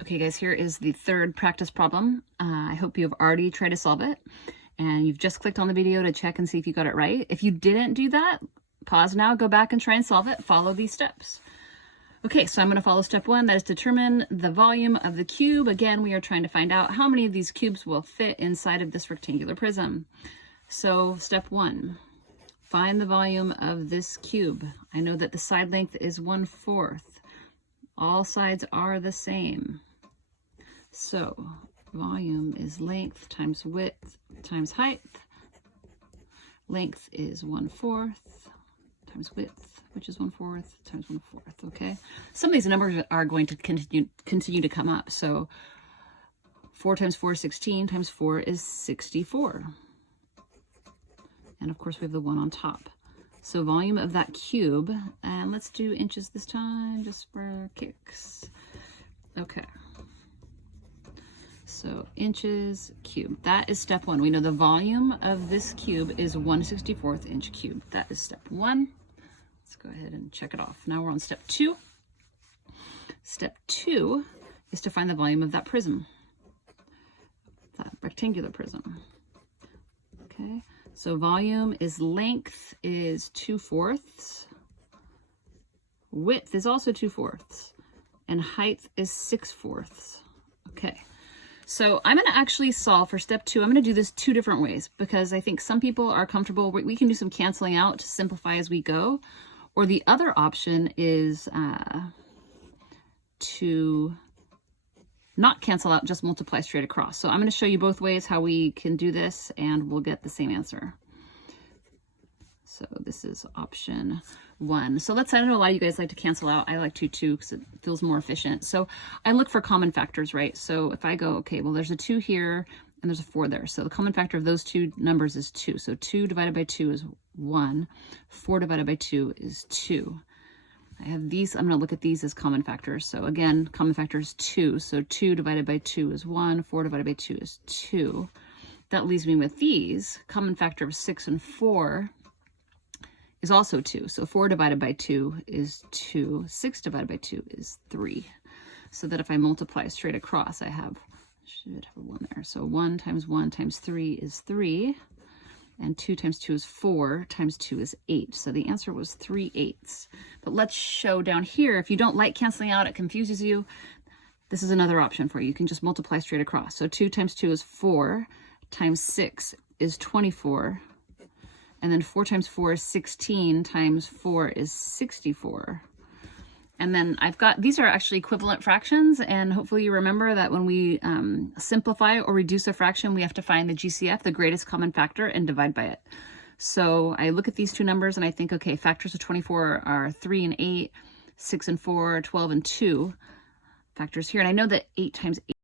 Okay guys, here is the third practice problem. I hope you've already tried to solve it and you've just clicked on the video to check and see if you got it right. If you didn't do that, pause now, go back and try and solve it. Follow these steps. Okay, so I'm going to follow step 1, that is determine the volume of the cube. Again, we are trying to find out how many of these cubes will fit inside of this rectangular prism. So step 1, find the volume of this cube. I know that the side length is 1/4. All sides are the same. So volume is length times width times height. Length is 1/4 times width, which is 1/4 times 1/4. Okay. Some of these numbers are going to continue to come up. So 4 times 4 is 16, times 4 is 64. And of course we have the 1 on top. So volume of that cube, and let's do inches this time, just for kicks. Okay. So inches cube, that is step 1. We know the volume of this cube is 1/64 inch cube. That is step 1. Let's go ahead and check it off. Now we're on step 2. Step 2 is to find the volume of that prism, that rectangular prism. Okay. So volume is length is 2/4. Width is also 2/4. And height is 6/4. Okay. So I'm going to actually solve for step 2. I'm going to do this 2 different ways because I think some people are comfortable. We can do some canceling out to simplify as we go. Or the other option is to not cancel out, just multiply straight across. So I'm going to show you both ways how we can do this and we'll get the same answer. So this is option 1. So I don't know why you guys like to cancel out. I like to too because it feels more efficient. So I look for common factors, right? So if I go, okay, well, there's a 2 here and there's a 4 there. So the common factor of those 2 numbers is 2. So 2 divided by 2 is 1. 4 divided by 2 is 2. I have these, I'm going to look at these as common factors. So again, common factor is 2. So 2 divided by 2 is 1. 4 divided by 2 is 2. That leaves me with these. Common factor of 6 and 4 is also 2. So 4 divided by 2 is 2. 6 divided by 2 is 3. So that if I multiply straight across, I should have a 1 there. So 1 times 1 times 3 is 3. And 2 times 2 is 4, times 2 is 8. So the answer was 3/8. But let's show down here, if you don't like canceling out, it confuses you, this is another option for you. You can just multiply straight across. So 2 times 2 is 4, times 6 is 24. And then 4 times 4 is 16, times 4 is 64. And then I've got, these are actually equivalent fractions, and hopefully you remember that when we simplify or reduce a fraction, we have to find the GCF, the greatest common factor, and divide by it. So I look at these 2 numbers and I think, okay, factors of 24 are 3 and 8, 6 and 4, 12 and 2. Factors here, and I know that 8 times 8